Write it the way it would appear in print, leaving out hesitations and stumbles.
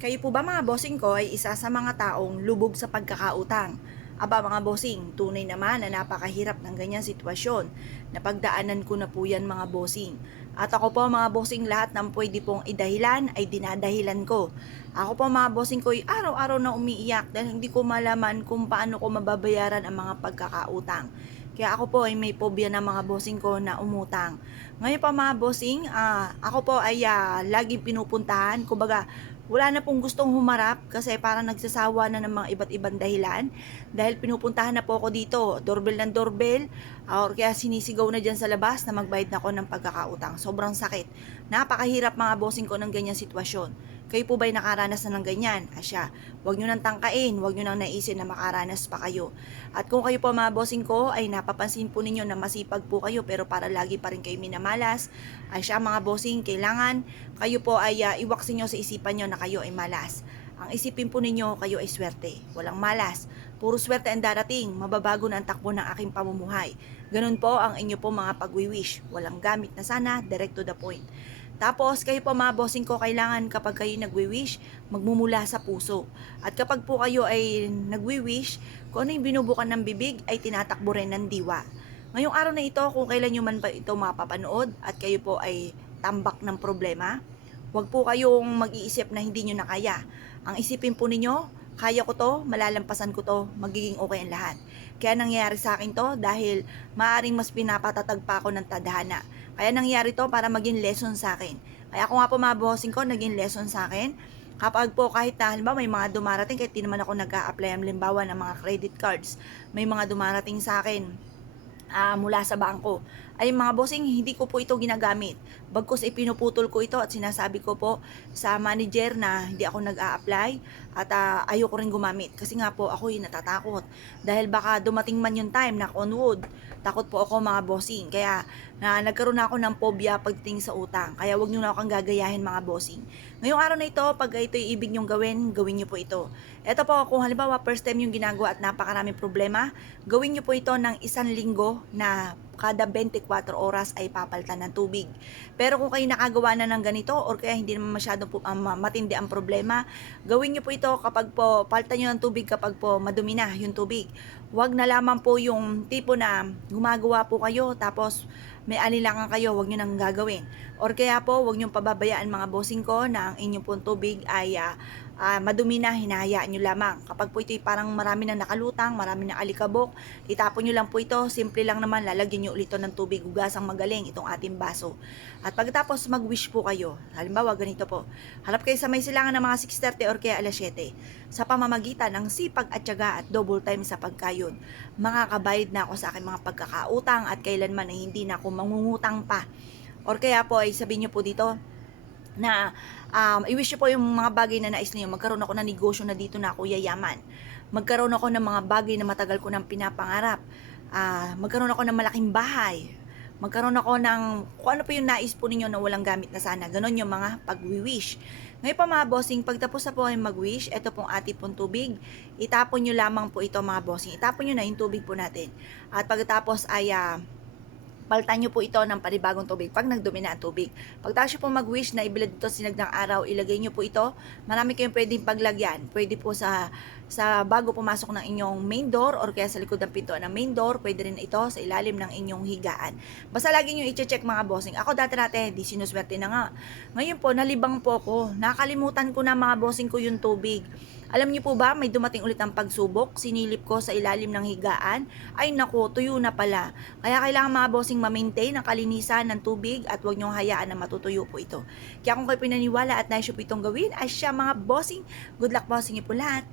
Kayo po ba mga bossing ko ay isa sa mga taong lubog sa pagkakautang? Aba mga bossing, tunay naman na napakahirap ng ganyang sitwasyon. Napagdaanan ko na po yan mga bossing. At ako po mga bossing, lahat ng pwede pong idahilan ay dinadahilan ko. Ako po mga bossing ko ay araw-araw na umiiyak dahil hindi ko malaman kung paano ko mababayaran ang mga pagkakautang. Kaya ako po ay may phobia ng mga bossing ko na umutang. Ngayon pa mga bossing, ako po ay laging pinupuntahan. Kumbaga, wala na pong gustong humarap kasi parang nagsasawa na ng mga iba't ibang dahilan dahil pinupuntahan na po ako dito, doorbell ng doorbell, or kaya sinisigaw na dyan sa labas na magbayad na ako ng pagkakautang. Sobrang sakit. Napakahirap mga bossing ko ng ganyang sitwasyon. Kayo po ba'y nakaranas na ng ganyan? Asya, huwag nyo nang tangkain, huwag nyo nang naisin na makaranas pa kayo. At kung kayo po mga bossing ko ay napapansin po ninyo na masipag po kayo pero para lagi pa rin kayo minamalas, asya mga bossing, kailangan kayo po ay iwaksin nyo sa isipan nyo na kayo ay malas. Ang isipin po ninyo, kayo ay swerte. Walang malas. Puro swerte ang darating. Mababago na ang takbo ng aking pamumuhay. Ganun po ang inyo po mga pagwiwish. Walang gamit na sana, direct to the point. Tapos, kayo po mga bossing ko, kailangan kapag kayo nagwi-wish, magmumula sa puso. At kapag po kayo ay nagwi-wish, kung ano yung binubukan ng bibig, ay tinatakbo rin ng diwa. Ngayong araw na ito, kung kailan nyo man ba ito mapapanood at kayo po ay tambak ng problema, huwag po kayong mag-iisip na hindi nyo na kaya. Ang isipin po ninyo, kaya ko to, malalampasan ko to, magiging okay ang lahat. Kaya nangyayari sa akin to dahil maaring mas pinapatatag pa ako ng tadhana. Kaya nangyari to para maging lesson sa akin. Kaya ako nga po mga bossing ko, naging lesson sa akin. Kapag po kahit na halimbawa may mga dumarating, kahit di naman ako nag-a-apply halimbawa ng mga credit cards, may mga dumarating sa akin mula sa bangko. Ay mga bossing, hindi ko po ito ginagamit. Bagkus ipinuputol ko ito at sinasabi ko po sa manager na hindi ako nag-a-apply at ayoko rin gumamit. Kasi nga po ako yung natatakot. Dahil baka dumating man yung time, knock on wood, takot po ako mga bossing. Kaya nagkaroon na ako ng phobia pagdating sa utang. Kaya wag nyo na akong gagayahin mga bossing. Ngayong araw na ito, pag ito yung ibig nyong gawin, gawin nyo po ito. Ito po, kung halimbawa first time yung ginagawa at napakaraming problema, gawin nyo po ito ng 1 linggo na kada 24 oras ay papalitan ng tubig. Pero kung kayo nakagawa na ng ganito or kaya hindi naman masyadong matindi ang problema, gawin nyo po ito kapag po palitan nyo ng tubig kapag po madumi na yung tubig. Huwag na lamang po yung tipo na gumagawa po kayo tapos may alinlangan kayo, huwag nyo nang gagawin. Or kaya po, huwag nyo pababayaan mga bossing ko na ang inyong pong tubig ay madumi na, hinahayaan nyo lamang. Kapag po ito parang marami na nakalutang, marami na alikabok, itapon nyo lang po ito, simple lang naman, lalagyan nyo ulit ito ng tubig, hugasang magaling itong ating baso. At pagkatapos mag-wish po kayo, halimbawa ganito po, harap kayo sa may silangan ng mga 6:30 or kaya alas 7, sa pamamagitan ng sipag at tiyaga at double time sa pagkayod, makakabayad na ako sa aking mga pagkakautang at kailanman ay hindi na ako mangungutang pa. Or kaya po ay sabihin nyo po dito, na i-wish po yung mga bagay na nais niyo. Magkaroon ako ng negosyo na dito na ako yayaman. Magkaroon ako ng mga bagay na matagal ko nang pinapangarap. Magkaroon ako ng malaking bahay. Magkaroon ako ng kung ano pa yung nais po ninyo na walang gamit na sana. Ganon yung mga pag-wish. Ngayon pa mga bossing, pagtapos na po ay mag-wish, ito pong ating pong tubig, itapon nyo lamang po ito mga bossing. Itapon nyo na yung tubig po natin. At pagkatapos ay palitan nyo po ito ng panibagong tubig pag nagdumi na ang tubig. Pagtapos nyo po mag-wish na ibilad ito sinag ng araw, ilagay nyo po ito. Marami kayong pwedeng paglagyan. Pwede po sa bago pumasok ng inyong main door or kaya sa likod ng pintuan ng main door. Pwede rin ito sa ilalim ng inyong higaan. Basta lagi nyo i-check mga bossing. Ako dati di sinuswerte na nga. Ngayon po, nalibang po ako. Nakalimutan ko na mga bossing ko yung tubig. Alam niyo po ba, may dumating ulit ang pagsubok, sinilip ko sa ilalim ng higaan, ay naku, tuyo na pala. Kaya kailangan mga bossing ma-maintain ang kalinisan ng tubig at huwag niyong hayaan na matutuyo po ito. Kaya kung kayo pinaniwala at naisyo po itong gawin, ay siya mga bossing, good luck bossing niyo po lahat.